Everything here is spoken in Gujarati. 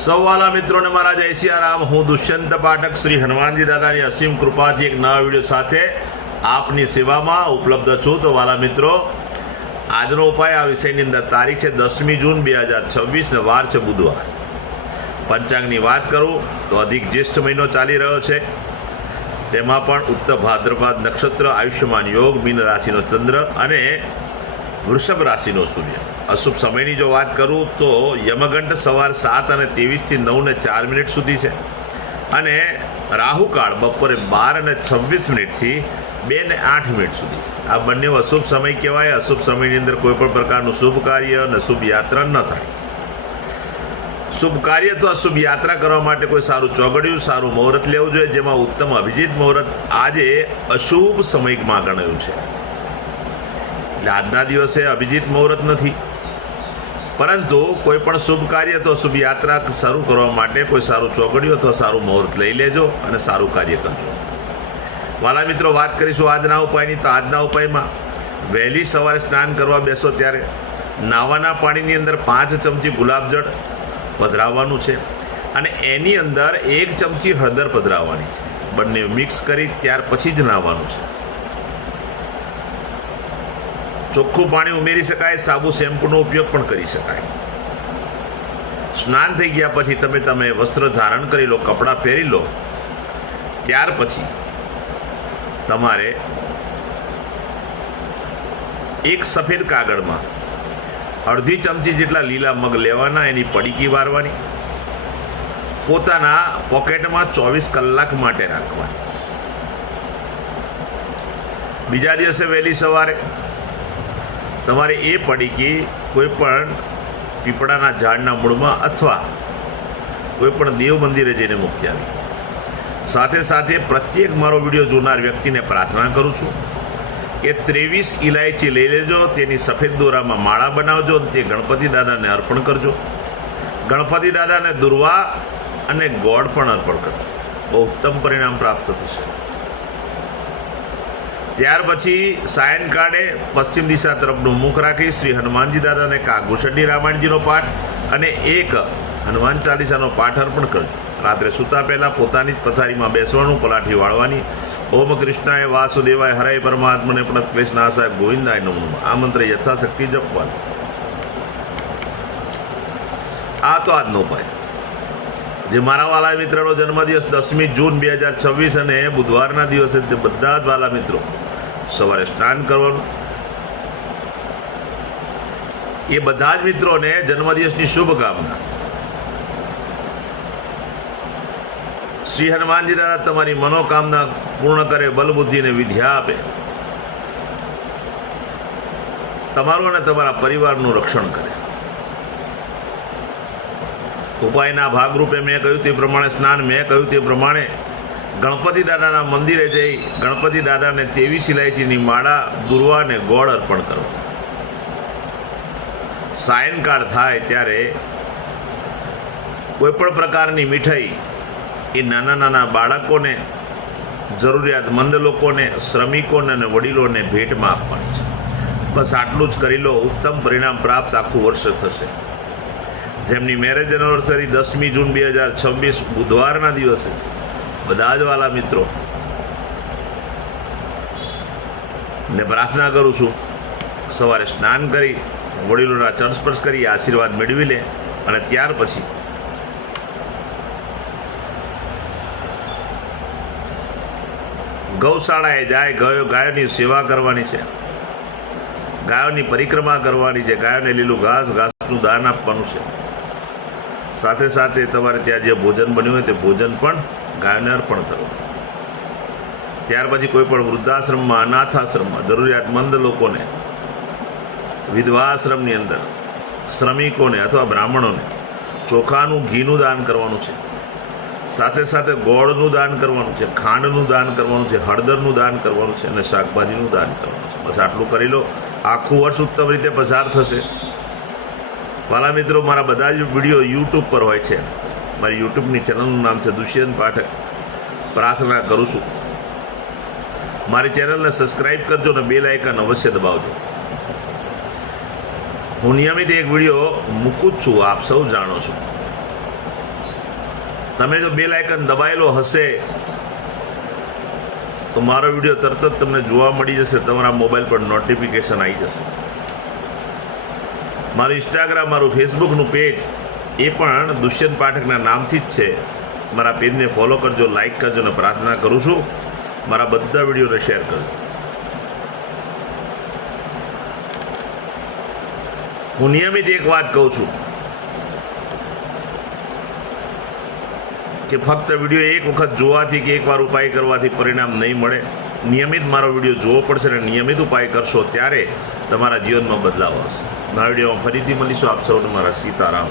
સૌવાલા મિત્રોને મારા જય સિયારામ। હું દુષ્યંત પાઠક શ્રી હનુમાનજી દાદાની અસીમ કૃપાથી એક નવા વિડીયો સાથે આપની સેવામાં ઉપલબ્ધ છું। તો વાલા મિત્રો, આજનો ઉપાય આ વિષયની અંદર તારીખ છે 10મી જૂન 2026 ને વાર છે બુધવાર। પંચાંગની વાત કરું તો અધિક જ્યેષ્ઠ મહિનો ચાલી રહ્યો છે, તેમાં પણ ઉત્તર ભાદ્રપદ નક્ષત્ર, આયુષ્યમાન યોગ, મીન રાશિનો ચંદ્ર અને વૃષભ રાશિનો સૂર્ય। અશુભ સમયની જો વાત કરું તો યમગંટ સવાર 7:23 થી 9:04 સુધી છે અને રાહુકાળ બપોરે 12:26 થી 2:08 સુધી છે। આ બંને અશુભ સમય કહેવાય। અશુભ સમયની અંદર કોઈ પણ પ્રકારનું શુભ કાર્ય અને શુભ યાત્રા ન થાય। શુભ કાર્ય તો શુભ યાત્રા કરવા માટે કોઈ સારું ચોગડિયું, સારું મુહૂર્ત લેવું જોઈએ, જેમાં ઉત્તમ અભિજીત મુહૂર્ત આજે અશુભ સમયમાં ગણાયું છે। એટલે આજના દિવસે અભિજીત મુહૂર્ત નથી, પરંતુ કોઈ પણ શુભ કાર્ય તો શુભ યાત્રા શરૂ કરવા માટે કોઈ સારું ચોગડિયું અથવા સારું મુહૂર્ત લઈ લેજો અને સારું કાર્ય કરજો। વાલા મિત્રો, વાત કરીશું આજના ઉપાયની। તો આજના ઉપાયમાં વહેલી સવારે સ્નાન કરવા બેસો ત્યારે નાવાના પાણીની અંદર 5 ચમચી ગુલાબજળ પધરાવવાનું છે અને એની અંદર 1 ચમચી હળદર પધરાવવાની છે। બંને મિક્સ કરી ત્યાર પછી જ નાહવાનું છે। ચોખ્ખું પાણી ઉમેરી શકાય, સાબુ શેમ્પૂનો ઉપયોગ પણ કરી શકાય। સ્નાન થઈ ગયા પછી તમે વસ્ત્ર ધારણ કરી લો, કપડાં પહેરી લો, ત્યાર પછી તમારે એક સફેદ કાગળમાં 1/2 ચમચી જેટલા લીલા મગ લેવાના, એની પડીકી વારવાની, પોતાના પોકેટમાં 24 કલાક માટે રાખવાની। બીજા દિવસે વહેલી સવારે તમારે એ પડીકી કોઈ પણ પીપળાના ઝાડના મૂળમાં અથવા કોઈ પણ દેવ મંદિરે જઈને મૂકી આવી। સાથે સાથે પ્રત્યેક મારો વિડીયો જોનાર વ્યક્તિને પ્રાર્થના કરું છું કે 23 ઇલાયચી લઈ લેજો, તેની સફેદ દોરામાં માળા બનાવજો અને તે ગણપતિ દાદાને અર્પણ કરજો। ગણપતિ દાદાને દુર્વા અને ગોળ પણ અર્પણ કરજો, બહુ ઉત્તમ પરિણામ પ્રાપ્ત થશે। ત્યાર પછી સાયંકાળે પશ્ચિમ દિશા તરફનું મુખ રાખી શ્રી હનુમાનજી દાદાને કાગભૂષણની રામાયણજીનો પાઠ અને એક હનુમાન ચાલીસાનો પાઠ અર્પણ કરજો। રાત્રે સૂતા પહેલાં પોતાની જ પથારીમાં બેસવાનું, પલાઠી વાળવાની। ઓમ કૃષ્ણાય વાસુદેવાય હરાય પરમાત્મને પણ ક્લેશનાશાય ગોવિંદાય નમઃ, આ મંત્ર યથાશક્તિ જપવાનું। આ તો આજનો ઉપાય। જે મારા વાલા મિત્રનો જન્મદિવસ 10મી જૂન 2026 અને બુધવારના દિવસે તે બધા જ વાલા મિત્રો સવારે સ્નાન કરવાનું। એ બધા જ મિત્રોને જન્મદિવસની શુભકામના। શ્રી હનુમાનજી દાદા તમારી મનોકામના પૂર્ણ કરે, બલબુદ્ધિ અને વિદ્યા આપે, તમારું અને તમારા પરિવારનું રક્ષણ કરે। ઉપાયના ભાગરૂપે મેં કહ્યું તે પ્રમાણે સ્નાન, મેં કહ્યું તે પ્રમાણે ગણપતિ દાદાના મંદિરે જઈ ગણપતિ દાદાને 23 ઇલાયચીની માળા, દુર્વા અને ગોળ અર્પણ કરો। સાયંકાળ થાય ત્યારે કોઈપણ પ્રકારની મીઠાઈ એ નાના નાના બાળકોને, જરૂરિયાતમંદ લોકોને, શ્રમિકોને અને વડીલોને ભેટમાં આપવાની છે। બસ આટલું જ કરી લો, ઉત્તમ પરિણામ પ્રાપ્ત આખું વર્ષ થશે। જેમની મેરેજ એનિવર્સરી 10મી જૂન 2026 બુધવારના દિવસે છે, બધા જ વાલા મિત્રો ને પ્રાર્થના કરું છું સવારે સ્નાન કરી વડીલોના ચરણ સ્પર્શ કરી આશીર્વાદ મેળવી લે અને ત્યાર પછી ગૌશાળાએ જાય, ગાયોની સેવા કરવાની છે, ગાયોની પરિક્રમા કરવાની છે, ગાયોને લીલું ઘાસનું દાન આપવાનું છે। સાથે સાથે તમારે ત્યાં જે ભોજન બન્યું હોય તે ભોજન પણ ગાયોને અર્પણ કરો। ત્યાર પછી કોઈ પણ વૃદ્ધાશ્રમમાં, અનાથાશ્રમમાં જરૂરિયાતમંદ લોકોને, વિધવા આશ્રમની અંદર શ્રમિકોને અથવા બ્રાહ્મણોને ચોખાનું, ઘીનું દાન કરવાનું છે। સાથે સાથે ગોળનું દાન કરવાનું છે, ખાંડનું દાન કરવાનું છે, હળદરનું દાન કરવાનું છે અને શાકભાજીનું દાન કરવાનું છે। બસ આટલું કરી લો, આખું વર્ષ ઉત્તમ રીતે પસાર થશે। વાલા મિત્રો, મારા બધા જ વિડીયો યુટ્યુબ પર હોય છે। મારી યુટ્યુબની ચેનલનું નામ છે દુષ્યંત પાઠક। પ્રાર્થના કરું છું મારી ચેનલને સબસ્ક્રાઈબ કરજો અને બેલ આઇકન અવશ્ય દબાવજો। હું નિયમિત એક વિડીયો મૂકું જ છું, આપ સૌ જાણો છો। તમે જો બેલ આઇકન દબાયેલો હશે તો મારો વિડીયો તરત જ તમને જોવા મળી જશે, તમારા મોબાઈલ પર નોટિફિકેશન આવી જશે. મારું ઇન્સ્ટાગ્રામ, મારું ફેસબુકનું પેજ એ પણ દુષ્યંત પાઠકના નામથી જ છે. મારા પેજને ફોલો કરજો, લાઈક કરજો અને પ્રાર્થના કરું છું મારા બધા વિડીયોને શેર કરજો. હું નિયમિત એક વાત કહું છું કે ફક્ત વિડીયો એક વખત જોવાથી કે એકવાર ઉપાય કરવાથી પરિણામ નહીં મળે. નિયમિત મારો વિડીયો જોવો પડશે અને નિયમિત ઉપાય કરશો ત્યારે તમારા જીવનમાં બદલાવ આવશે. નવા વિડીયોમાં ફરીથી મળીશું. આપ સૌને મારા સીતારામ.